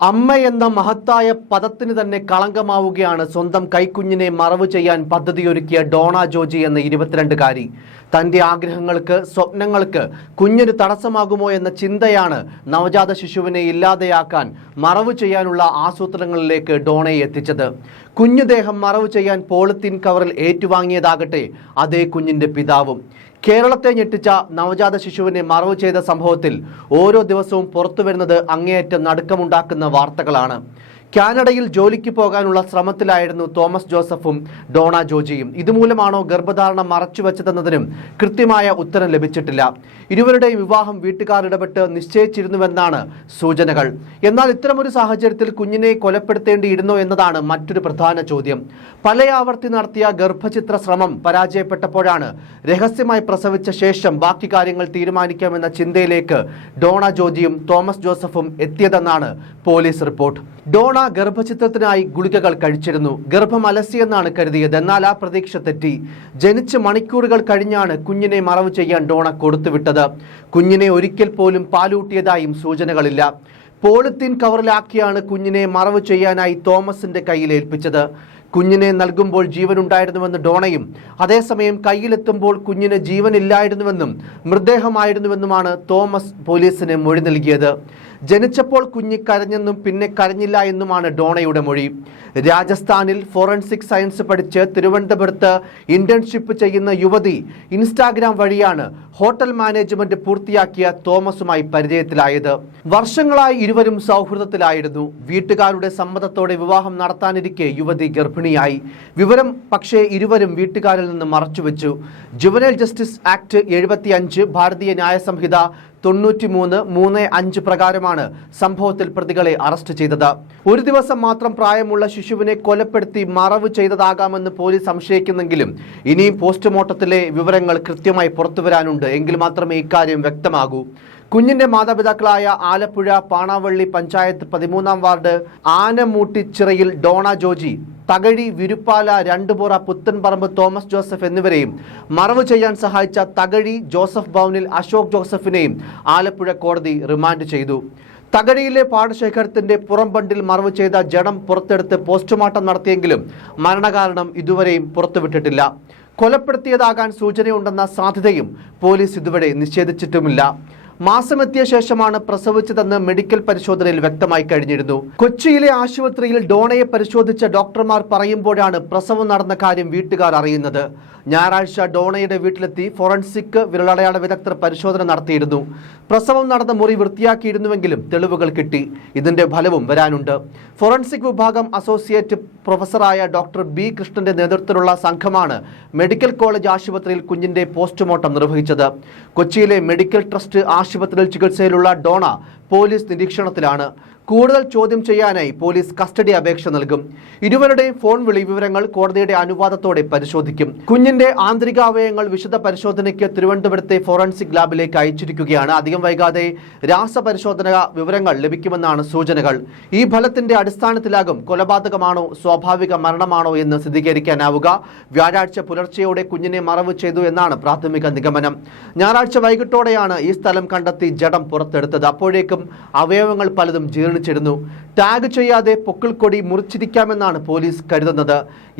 അമ്മ എന്ന മഹത്തായ പദത്തിന് തന്നെ കളങ്കമാവുകയാണ് സ്വന്തം കൈക്കുഞ്ഞിനെ മറവ് ചെയ്യാൻ പദ്ധതിയൊരുക്കിയ ഡോണ ജോജി എന്ന ഇരുപത്തിരണ്ടുകാരി. തന്റെ ആഗ്രഹങ്ങൾക്ക് സ്വപ്നങ്ങൾക്ക് കുഞ്ഞിന് തടസ്സമാകുമോ എന്ന ചിന്തയാണ് നവജാത ശിശുവിനെ ഇല്ലാതെയാക്കാൻ മറവ് ചെയ്യാനുള്ള ആസൂത്രണങ്ങളിലേക്ക് ഡോണയെ എത്തിച്ചത്. കുഞ്ഞുദേഹം മറവ് ചെയ്യാൻ പോളിത്തീൻ കവറിൽ ഏറ്റുവാങ്ങിയതാകട്ടെ അതേ കുഞ്ഞിന്റെ പിതാവും. കേരളത്തെ ഞെട്ടിച്ച നവജാത ശിശുവിനെ മറവ് ചെയ്ത സംഭവത്തിൽ ഓരോ ദിവസവും പുറത്തുവരുന്നത് അങ്ങേയറ്റം നടുക്കമുണ്ടാക്കുന്ന വാർത്തകളാണ്. കാനഡയിൽ ജോലിക്ക് പോകാനുള്ള ശ്രമത്തിലായിരുന്നു തോമസ് ജോസഫും ഡോണ ജോജിയും. ഇതുമൂലമാണോ ഗർഭധാരണം മറച്ചുവെച്ചതെന്നതിനും കൃത്യമായ ഉത്തരം ലഭിച്ചിട്ടില്ല. ഇരുവരുടെയും വിവാഹം വീട്ടുകാർ ഇടപെട്ട് നിശ്ചയിച്ചിരുന്നുവെന്നാണ് സൂചനകൾ. എന്നാൽ ഇത്തരമൊരു സാഹചര്യത്തിൽ കുഞ്ഞിനെ കൊലപ്പെടുത്തേണ്ടിയിരുന്നോ എന്നതാണ് മറ്റൊരു പ്രധാന ചോദ്യം. പല ആവർത്തി നടത്തിയ ഗർഭചിത്ര ശ്രമം പരാജയപ്പെട്ടപ്പോഴാണ് രഹസ്യമായി പ്രസവിച്ച ശേഷം ബാക്കി കാര്യങ്ങൾ തീരുമാനിക്കാമെന്ന ചിന്തയിലേക്ക് ഡോണ ജോജിയും തോമസ് ജോസഫും എത്തിയതെന്നാണ് പോലീസ് റിപ്പോർട്ട്. ഡോണ ഗർഭചിത്രത്തിനായി ഗുളികകൾ കഴിച്ചിരുന്നു. ഗർഭം അലസിയെന്നാണ് കരുതിയത്. എന്നാൽ ആ പ്രതീക്ഷ തെറ്റി. ജനിച്ച് മണിക്കൂറുകൾ കഴിഞ്ഞാണ് കുഞ്ഞിനെ മറവ് ചെയ്യാൻ ഡോണ കൊടുത്തുവിട്ടത്. കുഞ്ഞിനെ ഒരിക്കൽ പോലും പാലൂട്ടിയതായും സൂചനകളില്ല. പോളിത്തീൻ കവറിലാക്കിയാണ് കുഞ്ഞിനെ മറവ് ചെയ്യാനായി തോമസിന്റെ കയ്യിൽ ഏൽപ്പിച്ചത്. കുഞ്ഞിനെ നൽകുമ്പോൾ ജീവനുണ്ടായിരുന്നുവെന്ന് ഡോണയും അതേസമയം കയ്യിലെത്തുമ്പോൾ കുഞ്ഞിന് ജീവനില്ലായിരുന്നുവെന്നും മൃതദേഹമായിരുന്നുവെന്നുമാണ് തോമസ് പോലീസിന് മൊഴി നൽകിയത്. ജനിച്ചപ്പോൾ കുഞ്ഞ് കരഞ്ഞെന്നും പിന്നെ കരഞ്ഞില്ല എന്നുമാണ് ഡോണയുടെ മൊഴി. രാജസ്ഥാനിൽ ഫോറൻസിക് സയൻസ് പഠിച്ച് തിരുവനന്തപുരത്ത് ഇന്റേൺഷിപ്പ് ചെയ്യുന്ന യുവതി ഇൻസ്റ്റാഗ്രാം വഴിയാണ് ഹോട്ടൽ മാനേജ്മെന്റ് പൂർത്തിയാക്കിയ തോമസുമായി പരിചയത്തിലായത്. വർഷങ്ങളായി ഇരുവരും സൗഹൃദത്തിലായിരുന്നു. വീട്ടുകാരുടെ സമ്മതത്തോടെ വിവാഹം നടത്താനിരിക്കെ യുവതി ഗർഭിണിയായി വിവരം പക്ഷേ ഇരുവരും വീട്ടുകാരിൽ നിന്ന് മറച്ചുവെച്ചു. ജുവനൈൽ ജസ്റ്റിസ് ആക്ട് എഴുപത്തിയഞ്ച് ഭാരതീയ ന്യായ സംഹിത തൊണ്ണൂറ്റി മൂന്ന് മൂന്ന് അഞ്ച് പ്രകാരമാണ് സംഭവത്തിൽ പ്രതികളെ അറസ്റ്റ് ചെയ്തത്. ഒരു ദിവസം മാത്രം പ്രായമുള്ള ശിശുവിനെ കൊലപ്പെടുത്തി മറവ് ചെയ്തതാകാമെന്ന് പോലീസ് സംശയിക്കുന്നെങ്കിലും ഇനിയും പോസ്റ്റ്മോർട്ടത്തിലെ വിവരങ്ങൾ കൃത്യമായി പുറത്തുവരാനുണ്ട്. എങ്കിൽ മാത്രമേ ഇക്കാര്യം വ്യക്തമാകൂ. കുഞ്ഞിന്റെ മാതാപിതാക്കളായ ആലപ്പുഴ പാണാവള്ളി പഞ്ചായത്ത് പതിമൂന്നാം വാർഡ് ആനമൂട്ടിച്ചിറയിൽ ഡോണ ജോജി തകഴി വിരുപ്പാല രണ്ടുപുറ പുത്തൻപറമ്പ് തോമസ് ജോസഫ് എന്നിവരെയും മറവ് ചെയ്യാൻ സഹായിച്ച തകഴി ജോസഫ് ഭവനിൽ അശോക് ജോസഫിനെയും ആലപ്പുഴ കോടതി റിമാൻഡ് ചെയ്തു. തകഴിയിലെ പാടശേഖരത്തിന്റെ പുറംബണ്ടിൽ മറവ് ചെയ്ത ജഡം പുറത്തെടുത്ത് പോസ്റ്റ്മോർട്ടം നടത്തിയെങ്കിലും മരണകാരണം ഇതുവരെയും പുറത്തുവിട്ടിട്ടില്ല. കൊലപ്പെടുത്തിയതാകാൻ സൂചനയുണ്ടെന്ന സാധ്യതയും പോലീസ് ഇതുവരെ നിഷേധിച്ചിട്ടുമില്ല. മാസമെത്തിയ ശേഷമാണ് പ്രസവിച്ചതെന്ന് മെഡിക്കൽ പരിശോധനയിൽ വ്യക്തമായി കഴിഞ്ഞിരുന്നു. കൊച്ചിയിലെ ആശുപത്രിയിൽ ഡോണയെ പരിശോധിച്ച ഡോക്ടർമാർ പറയുമ്പോഴാണ് പ്രസവം നടന്ന കാര്യം വീട്ടുകാർ അറിയുന്നത്. ഞായറാഴ്ച ഡോണയുടെ വീട്ടിലെത്തി ഫോറൻസിക് വിരലടയാള വിദഗ്ധർ പരിശോധന നടത്തിയിരുന്നു. പ്രസവം നടന്ന മുറി വൃത്തിയാക്കിയിരുന്നുവെങ്കിലും തെളിവുകൾ കിട്ടി. ഇതിന്റെ ഫലവും വരാനുണ്ട്. ഫോറൻസിക് വിഭാഗം അസോസിയേറ്റ് പ്രൊഫസറായ ഡോക്ടർ ബി കൃഷ്ണന്റെ നേതൃത്വത്തിലുള്ള സംഘമാണ് മെഡിക്കൽ കോളേജ് ആശുപത്രിയിൽ കുഞ്ഞിന്റെ പോസ്റ്റ്മോർട്ടം നിർവഹിച്ചത്. കൊച്ചിയിലെ മെഡിക്കൽ ട്രസ്റ്റ് ആശുപത്രിയിൽ ചികിത്സയിലുള്ള ഡോണ പോലീസ് നിരീക്ഷണത്തിലാണ്. കൂടുതൽ ചോദ്യം ചെയ്യാനായി പോലീസ് കസ്റ്റഡി അപേക്ഷ നൽകും. ഇരുവരുടെയും ഫോൺ വിളി വിവരങ്ങൾ കോടതിയുടെ അനുവാദത്തോടെ പരിശോധിക്കും. കുഞ്ഞിന്റെ ആന്തരികാവയവങ്ങൾ വിശദ പരിശോധനയ്ക്ക് തിരുവനന്തപുരത്തെ ഫോറൻസിക് ലാബിലേക്ക് അയച്ചിരിക്കുകയാണ്. അധികം വൈകാതെ രാസപരിശോധന വിവരങ്ങൾ ലഭിക്കുമെന്നാണ് സൂചനകൾ. ഈ ഫലത്തിന്റെ അടിസ്ഥാനത്തിലാകും കൊലപാതകമാണോ സ്വാഭാവിക മരണമാണോ എന്ന് സ്ഥിരീകരിക്കാനാവുക. വ്യാഴാഴ്ച പുലർച്ചെയോടെ കുഞ്ഞിനെ മറവ് ചെയ്തു എന്നാണ് പ്രാഥമിക നിഗമനം. ഞായറാഴ്ച വൈകിട്ടോടെയാണ് ഈ സ്ഥലം കണ്ടെത്തി ജഡം പുറത്തെടുത്തത്. അപ്പോഴേക്കും അവയവങ്ങൾ പലതും ജീർണിച്ചിരുന്നു ടാഗ് ചെയ്യാതെ പൊക്കിൾക്കൊടി മുറിച്ചിരിക്കാമെന്നാണ് പോലീസ് കരുതുന്നത്.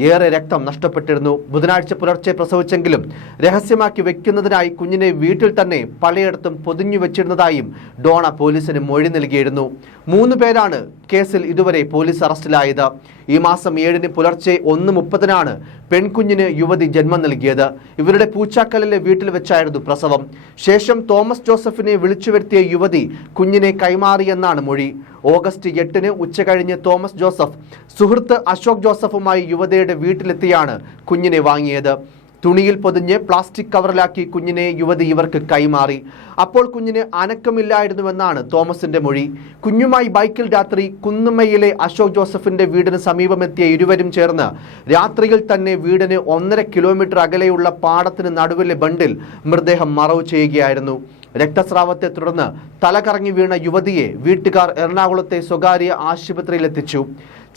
ഏറെ രക്തം നഷ്ടപ്പെട്ടിരുന്നു. ബുധനാഴ്ച പുലർച്ചെ പ്രസവിച്ചെങ്കിലും രഹസ്യമാക്കി വെക്കുന്നതിനായി കുഞ്ഞിനെ വീട്ടിൽ തന്നെ പലയിടത്തും പൊതിഞ്ഞു വെച്ചിരുന്നതായും ഡോണ പോലീസിന് മൊഴി നൽകിയിരുന്നു. മൂന്ന് പേരാണ് കേസിൽ ഇതുവരെ പോലീസ് അറസ്റ്റിലായത്. ഈ മാസം ഏഴിന് പുലർച്ചെ ഒന്ന് മുപ്പതിനാണ് പെൺകുഞ്ഞിന് യുവതി ജന്മം നൽകിയത്. ഇവരുടെ പൂച്ചാക്കലിലെ വീട്ടിൽ വെച്ചായിരുന്നു പ്രസവം. ശേഷം തോമസ് ജോസഫിനെ വിളിച്ചു വരുത്തിയ യുവതി കുഞ്ഞിനെ കൈമാറിയെന്നാണ് മൊഴി. ഓഗസ്റ്റ് എട്ടിന് ഉച്ചകഴിഞ്ഞ് തോമസ് ജോസഫ് സുഹൃത്ത് അശോക് ജോസഫുമായി യുവതിയുടെ വീട്ടിലെത്തിയാണ് കുഞ്ഞിനെ വാങ്ങിയത്. തുണിയിൽ പൊതിഞ്ഞ് പ്ലാസ്റ്റിക് കവറിലാക്കി കുഞ്ഞിനെ യുവതി ഇവർക്ക് കൈമാറി. അപ്പോൾ കുഞ്ഞിന് അനക്കമില്ലായിരുന്നുവെന്നാണ് തോമസിന്റെ മൊഴി. കുഞ്ഞുമായി ബൈക്കിൽ രാത്രി കുന്നുമ്മയിലെ അശോക് ജോസഫിന്റെ വീടിന് സമീപമെത്തിയ ഇരുവരും ചേർന്ന് രാത്രിയിൽ തന്നെ വീടിന് ഒന്നര കിലോമീറ്റർ അകലെയുള്ള പാടത്തിന് നടുവിലെ ബണ്ടിൽ മൃതദേഹം മറവ് ചെയ്യുകയായിരുന്നു. രക്തസ്രാവത്തെ തുടർന്ന് തലകറങ്ങി വീണ യുവതിയെ വീട്ടുകാർ എറണാകുളത്തെ സ്വകാര്യ ആശുപത്രിയിലെത്തിച്ചു.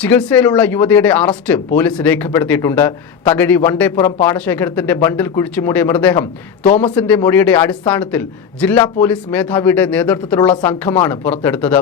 ചികിത്സയിലുള്ള യുവതിയുടെ അറസ്റ്റ് പോലീസ് രേഖപ്പെടുത്തിയിട്ടുണ്ട്. തകഴി വണ്ടേപ്പുറം പാടശേഖരത്തിന്റെ ബണ്ടിൽ കുഴിച്ചുമൂടിയ മൃതദേഹം തോമസിന്റെ മൊഴിയുടെ അടിസ്ഥാനത്തിൽ ജില്ലാ പോലീസ് മേധാവിയുടെ നേതൃത്വത്തിലുള്ള സംഘമാണ് പുറത്തെടുത്തത്.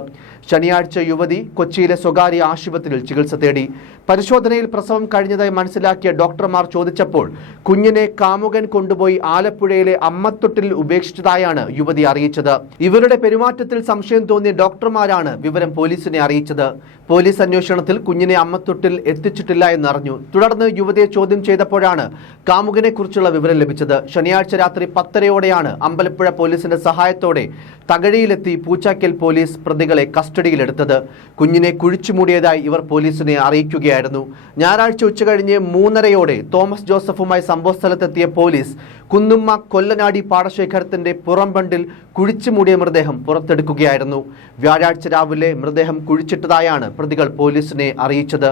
ശനിയാഴ്ച യുവതി കൊച്ചിയിലെ സ്വകാര്യ ആശുപത്രിയിൽ ചികിത്സ തേടി. പരിശോധനയിൽ പ്രസവം കഴിഞ്ഞതായി മനസ്സിലാക്കിയ ഡോക്ടർമാർ ചോദിച്ചപ്പോൾ കുഞ്ഞിനെ കാമുകൻ കൊണ്ടുപോയി ആലപ്പുഴയിലെ അമ്മത്തൊട്ടിൽ ഉപേക്ഷിച്ചതായാണ് യുവതി അറിയിച്ചത്. ഇവരുടെ പെരുമാറ്റത്തിൽ സംശയം തോന്നിയ ഡോക്ടർമാരാണ് വിവരം പോലീസിനെ അറിയിച്ചത്. പോലീസ് അന്വേഷണത്തിൽ കുഞ്ഞിനെ അമ്മത്തൊട്ടിൽ എത്തിച്ചിട്ടില്ല എന്നറിഞ്ഞു. തുടർന്ന് യുവതിയെ ചോദ്യം ചെയ്തപ്പോഴാണ് കാമുകനെ കുറിച്ചുള്ള വിവരം ലഭിച്ചത്. ശനിയാഴ്ച രാത്രി പത്തരയോടെയാണ് അമ്പലപ്പുഴ പോലീസിന്റെ സഹായത്തോടെ തകഴിയിലെത്തി പൂച്ചാക്കൽ പോലീസ് പ്രതികളെ കസ്റ്റഡിയിലെടുത്തത്. കുഞ്ഞിനെ കുഴിച്ചുമൂടിയതായി ഇവർ പോലീസിനെ അറിയിക്കുകയായിരുന്നു. ഞായറാഴ്ച ഉച്ചകഴിഞ്ഞ് മൂന്നരയോടെ തോമസ് ജോസഫുമായി സംഭവസ്ഥലത്തെത്തിയ പോലീസ് കുന്നുമ്മ കൊല്ലനാടി പാടശേഖരത്തിന്റെ പുറംബണ്ടിൽ കുഴിച്ചുമൂടിയ മൃതദേഹം പുറത്തെടുക്കുകയായിരുന്നു. വ്യാഴാഴ്ച രാവിലെ മൃതദേഹം കുഴിച്ചിട്ടതായാണ് പ്രതികൾ പോലീസിനെ അറിയിച്ചത്.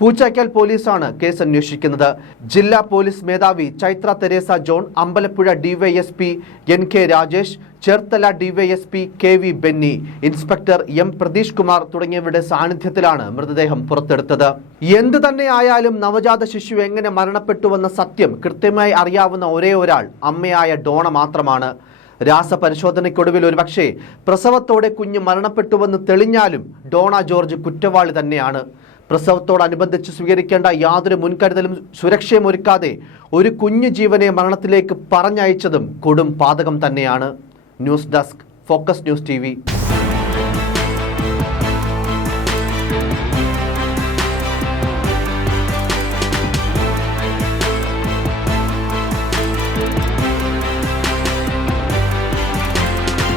പൂച്ചാക്കൽ പോലീസാണ് കേസ് അന്വേഷിക്കുന്നത് ജില്ലാ പോലീസ് മേധാവി Chaitra Teresa John Ambalappuzha DYSP N K Rajesh Cherthala DYSP K V Benny inspector M Pratheesh Kumar തുടങ്ങിയവരുടെ സാന്നിധ്യത്തിലാണ് മൃതദേഹം പുറത്തെടുത്തത്. എന്ത് തന്നെ ആയാലും നവജാത ശിശു എങ്ങനെ മരണപ്പെട്ടുവെന്ന സത്യം കൃത്യമായി അറിയാവുന്ന ഒരേ ഒരാൾ അമ്മയായ ഡോണ മാത്രമാണ്. രാസപരിശോധനയ്ക്കൊടുവിൽ ഒരുപക്ഷെ പ്രസവത്തോടെ കുഞ്ഞ് മരണപ്പെട്ടുവെന്ന് തെളിഞ്ഞാലും ഡോണ ജോർജ് കുറ്റവാളി തന്നെയാണ്. പ്രസവത്തോടനുബന്ധിച്ച് സ്വീകരിക്കേണ്ട യാതൊരു മുൻകരുതലും സുരക്ഷയും ഒരുക്കാതെ ഒരു കുഞ്ഞു ജീവനെ മരണത്തിലേക്ക് പറഞ്ഞയച്ചതും കൊടും പാതകം തന്നെയാണ്. News desk focus news T